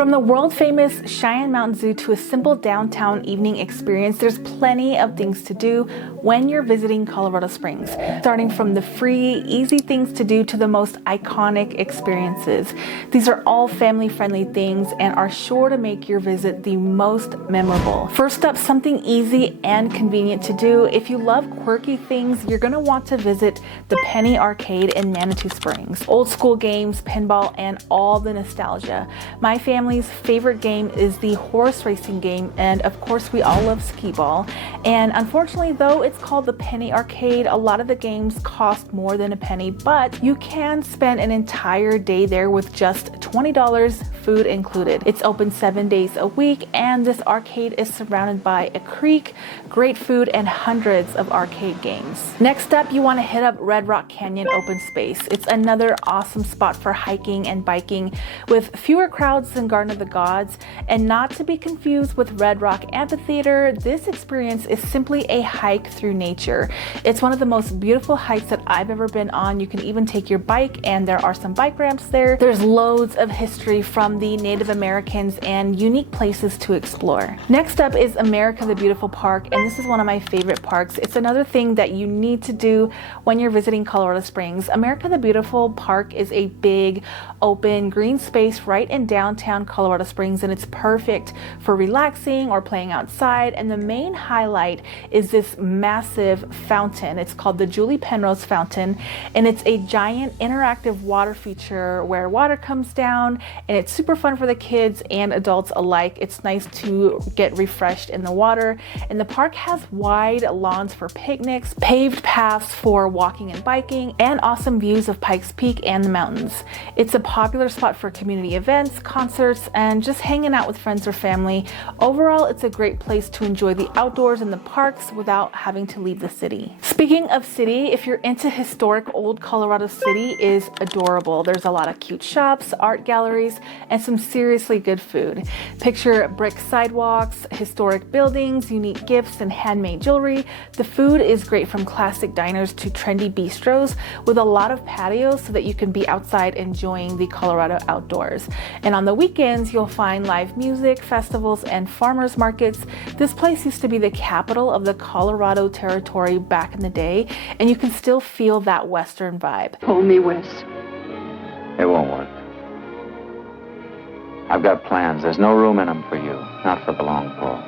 From the world famous Cheyenne Mountain Zoo to a simple downtown evening experience, there's plenty of things to do when you're visiting Colorado Springs. Starting from the free, easy things to do to the most iconic experiences. These are all family-friendly things and are sure to make your visit the most memorable. First up, something easy and convenient to do. If you love quirky things, you're gonna want to visit the Penny Arcade in Manitou Springs. Old school games, pinball, and all the nostalgia. My family's favorite game is the horse racing game, and of course we all love skee ball. And unfortunately, though it's called the Penny Arcade, a lot of the games cost more than a penny, but you can spend an entire day there with just $20, food included. It's open 7 days a week, and this arcade is surrounded by a creek, great food, and hundreds of arcade games. Next up, you want to hit up Red Rock Canyon Open Space. It's another awesome spot for hiking and biking with fewer crowds than Garden of the Gods, and not to be confused with Red Rock Amphitheater. This experience is simply a hike through nature. It's one of the most beautiful hikes that I've ever been on. You can even take your bike, and there are some bike ramps there. There's loads of history from the Native Americans and unique places to explore. Next up is America the Beautiful Park, and this is one of my favorite parks. It's another thing that you need to do when you're visiting Colorado Springs. America the Beautiful Park is a big, open, green space right in downtown Colorado Springs, and it's perfect for relaxing or playing outside. And the main highlight is this massive fountain. It's called the Julie Penrose Fountain, and it's a giant interactive water feature where water comes down, and it's super fun for the kids and adults alike. It's nice to get refreshed in the water, and the park has wide lawns for picnics, paved paths for walking and biking, and awesome views of Pikes Peak and the mountains. It's a popular spot for community events, concerts, and just hanging out with friends or family. Overall, it's a great place to enjoy the outdoors and the parks without having to leave the city. Speaking of city, if you're into historic old Colorado City is adorable. There's a lot of cute shops, art galleries, and some seriously good food. Picture brick sidewalks, historic buildings, unique gifts, and handmade jewelry. The food is great, from classic diners to trendy bistros, with a lot of patios so that you can be outside enjoying the Colorado outdoors. And on the weekends, you'll find live music, festivals, and farmers markets. This place used to be the capital of the Colorado Territory back in the day, and you can still feel that Western vibe. Pull me, Wes. It won't work. I've got plans. There's no room in them for you, not for the long pull.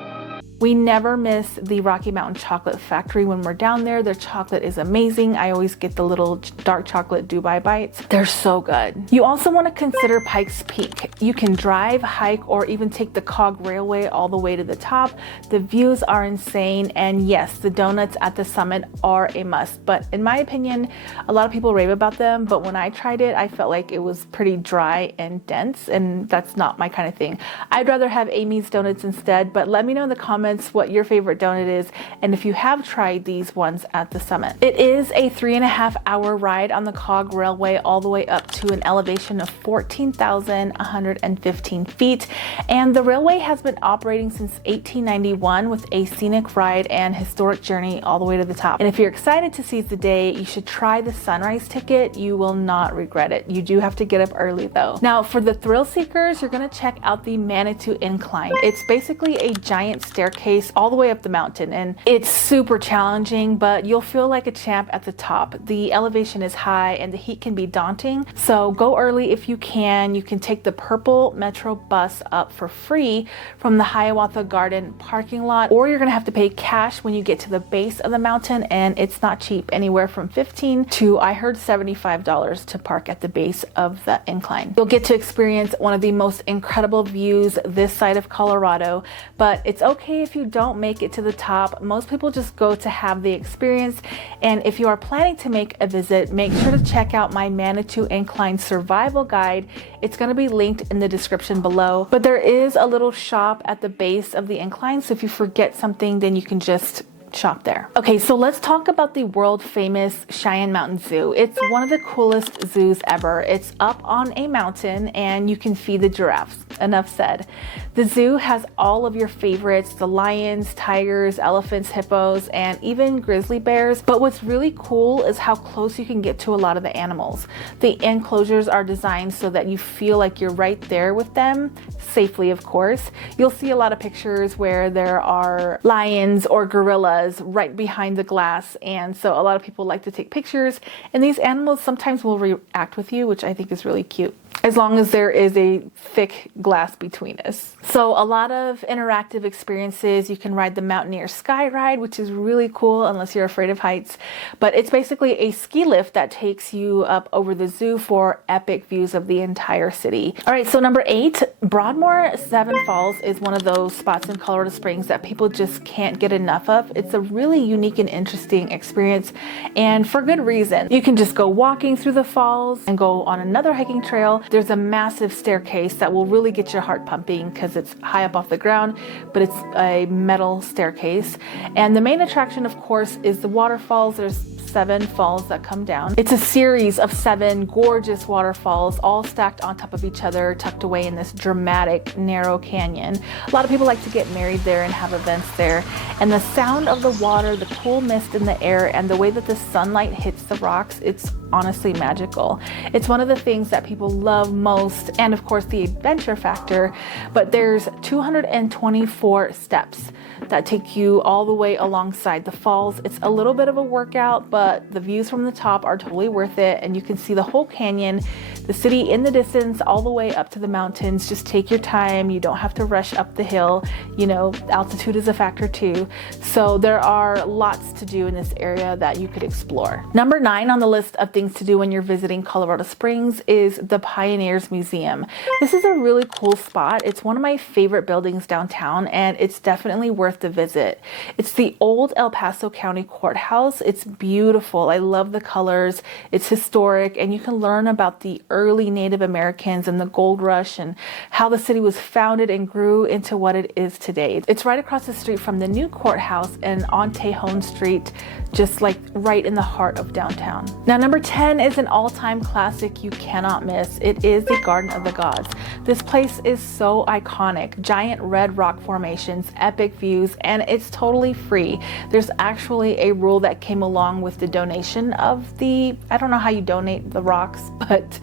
We never miss the Rocky Mountain Chocolate Factory when we're down there. Their chocolate is amazing. I always get the little dark chocolate Dubai bites. They're so good. You also want to consider Pikes Peak. You can drive, hike, or even take the cog railway all the way to the top. The views are insane, and yes, the donuts at the summit are a must. But in my opinion, a lot of people rave about them, but when I tried it, I felt like it was pretty dry and dense, and that's not my kind of thing. I'd rather have Amy's donuts instead, but let me know in the comments what your favorite donut is and if you have tried these ones at the summit. It is a 3.5-hour ride on the cog railway all the way up to an elevation of 14,115 feet, and the railway has been operating since 1891 with a scenic ride and historic journey all the way to the top. And if you're excited to seize the day, you should try the sunrise ticket. You will not regret it. You do have to get up early though. Now for the thrill seekers, you're going to check out the Manitou Incline. It's basically a giant staircase all the way up the mountain, and it's super challenging, but you'll feel like a champ at the top. The elevation is high and the heat can be daunting, so go early if you can. You can take the Purple Metro bus up for free from the Hiawatha Garden parking lot, or you're gonna have to pay cash when you get to the base of the mountain, and it's not cheap, anywhere from $15 to, I heard, $75 to park at the base of the incline. You'll get to experience one of the most incredible views this side of Colorado, but it's okay if you don't make it to the top. Most people just go to have the experience, and if you are planning to make a visit, make sure to check out my Manitou Incline survival guide. It's going to be linked in the description below, but there is a little shop at the base of the incline, so if you forget something, then you can just shop there. Okay, so let's talk about the world famous Cheyenne Mountain Zoo. It's one of the coolest zoos ever. It's up on a mountain and you can feed the giraffes. Enough said. The zoo has all of your favorites, the lions, tigers, elephants, hippos, and even grizzly bears. But what's really cool is how close you can get to a lot of the animals. The enclosures are designed so that you feel like you're right there with them, safely of course. You'll see a lot of pictures where there are lions or gorillas right behind the glass, and so a lot of people like to take pictures, and these animals sometimes will react with you, which I think is really cute, as long as there is a thick glass between us. So a lot of interactive experiences. You can ride the Mountaineer Sky Ride, which is really cool unless you're afraid of heights, but it's basically a ski lift that takes you up over the zoo for epic views of the entire city. All right, so number 8, Broadmoor 7 Falls is one of those spots in Colorado Springs that people just can't get enough of. It's a really unique and interesting experience, and for good reason. You can just go walking through the falls and go on another hiking trail. There's a massive staircase that will really get your heart pumping because it's high up off the ground, but it's a metal staircase. And the main attraction, of course, is the waterfalls. There's 7 falls that come down. It's a series of 7 gorgeous waterfalls, all stacked on top of each other, tucked away in this dramatic, narrow canyon. A lot of people like to get married there and have events there. And the sound of the water, the cool mist in the air, and the way that the sunlight hits the rocks, it's honestly magical. It's one of the things that people love most, and of course the adventure factor, but there's 224 steps that take you all the way alongside the falls. It's a little bit of a workout, but the views from the top are totally worth it, and you can see the whole canyon, the city in the distance, all the way up to the mountains. Just take your time. You don't have to rush up the hill. You know, altitude is a factor too. So there are lots to do in this area that you could explore. Number 9 on the list of things to do when you're visiting Colorado Springs is the Pioneers Museum. This is a really cool spot. It's one of my favorite buildings downtown, and it's definitely worth the visit. It's the old El Paso County Courthouse. It's beautiful. I love the colors. It's historic, and you can learn about the early Native Americans and the gold rush and how the city was founded and grew into what it is today. It's right across the street from the new courthouse and on Tejon Street, just like right in the heart of downtown. Now, number 10 is an all-time classic you cannot miss. It is the Garden of the Gods. This place is so iconic. Giant red rock formations, epic views, and it's totally free. There's actually a rule that came along with the donation of the, I don't know how you donate the rocks, but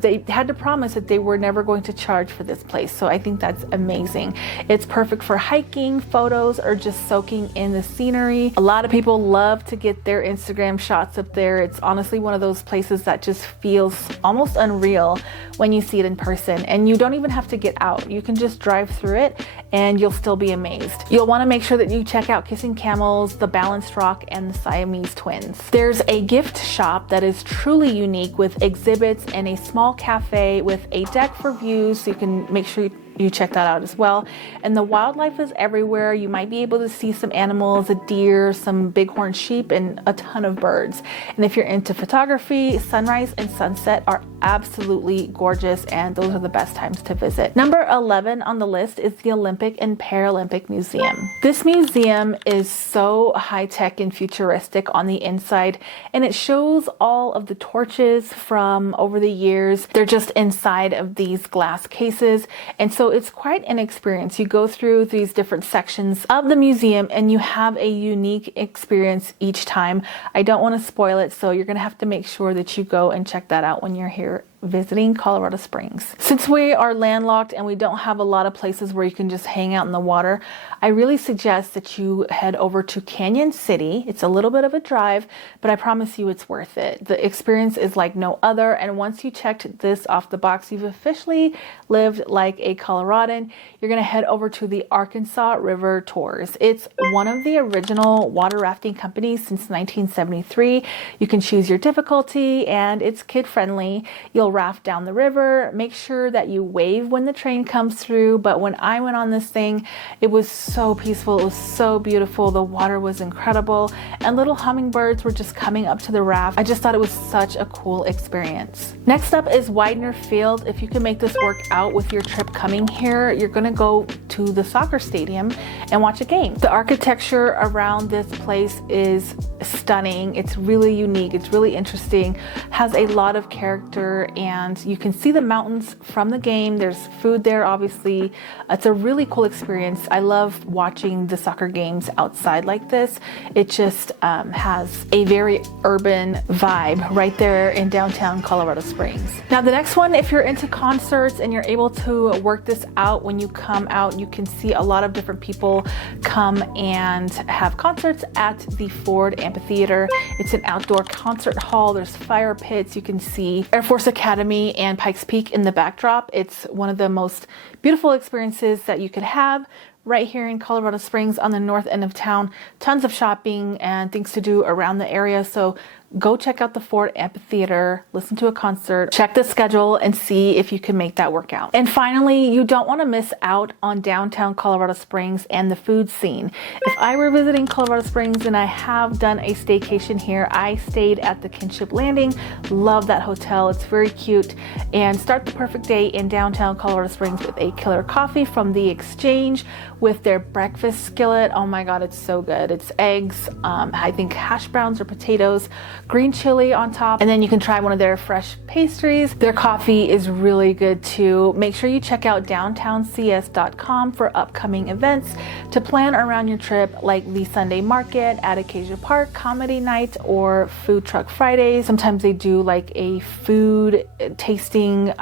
they had to promise that they were never going to charge for this place. So I think that's amazing. It's perfect for hiking, photos, or just soaking in the scenery. A lot of people love to get their Instagram shots up there. It's honestly one of those places that just feels almost unreal when you see it in person, and you don't even have to get out. You can just drive through it and you'll still be amazed. You'll want to make sure that you check out Kissing Camels, the Balanced Rock, and the Siamese Twins. There's a gift shop that is truly unique with exhibits and a small cafe with a deck for views, so you can make sure you check that out as well. And the wildlife is everywhere. You might be able to see some animals, a deer, some bighorn sheep, and a ton of birds. And if you're into photography, sunrise and sunset are absolutely gorgeous, and those are the best times to visit. Number 11 on the list is the Olympic and Paralympic Museum. This museum is so high-tech and futuristic on the inside, and it shows all of the torches from over the years. They're just inside of these glass cases, and so it's quite an experience. You go through these different sections of the museum and you have a unique experience each time. I don't want to spoil it, so you're going to have to make sure that you go and check that out when you're here visiting Colorado Springs. Since we are landlocked and we don't have a lot of places where you can just hang out in the water, I really suggest that you head over to Canyon City. It's a little bit of a drive, but I promise you it's worth it. The experience is like no other, and once you checked this off the box, you've officially lived like a Coloradan. You're going to head over to the Arkansas River Tours. It's one of the original water rafting companies since 1973. You can choose your difficulty, and it's kid-friendly. You'll raft down the river. Make sure that you wave when the train comes through. But when I went on this thing, it was so peaceful. It was so beautiful. The water was incredible. And little hummingbirds were just coming up to the raft. I just thought it was such a cool experience. Next up is Widener Field. If you can make this work out with your trip coming here, you're gonna go to the soccer stadium and watch a game. The architecture around this place is stunning. It's really unique. It's really interesting. Has a lot of character, and you can see the mountains from the game. There's food there, obviously. It's a really cool experience. I love watching the soccer games outside like this. It just has a very urban vibe right there in downtown Colorado Springs. Now the next one, if you're into concerts and you're able to work this out when you come out, you can see a lot of different people come and have concerts at the Ford Amphitheater. It's an outdoor concert hall. There's fire pits. You can see Air Force Academy and Pikes Peak in the backdrop. It's one of the most beautiful experiences that you could have right here in Colorado Springs on the north end of town. Tons of shopping and things to do around the area. So go check out the Ford Amphitheater, listen to a concert, check the schedule, and see if you can make that work out. And finally, you don't want to miss out on downtown Colorado Springs and the food scene. If I were visiting Colorado Springs, and I have done a staycation here, I stayed at the Kinship Landing. Love that hotel. It's very cute. And start the perfect day in downtown Colorado Springs with a killer coffee from the Exchange with their breakfast skillet. Oh my God, it's so good. It's eggs, I think hash browns or potatoes, green chili on top, and then you can try one of their fresh pastries. Their coffee is really good too. Make sure you check out downtowncs.com for upcoming events to plan around your trip, like the Sunday market at Acacia Park, comedy night, or food truck Fridays. Sometimes they do like a food tasting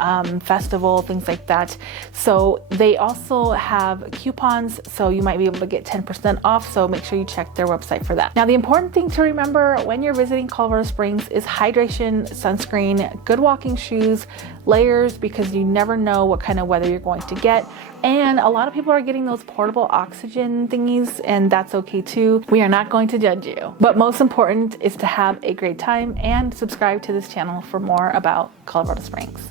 festival, things like that. So they also have coupons, so you might be able to get 10% off. So make sure you check their website for that. Now, the important thing to remember when you're visiting Colorado Springs is hydration, sunscreen, good walking shoes, layers, because you never know what kind of weather you're going to get. And a lot of people are getting those portable oxygen thingies, and that's okay too. We are not going to judge you. But most important is to have a great time and subscribe to this channel for more about Colorado Springs.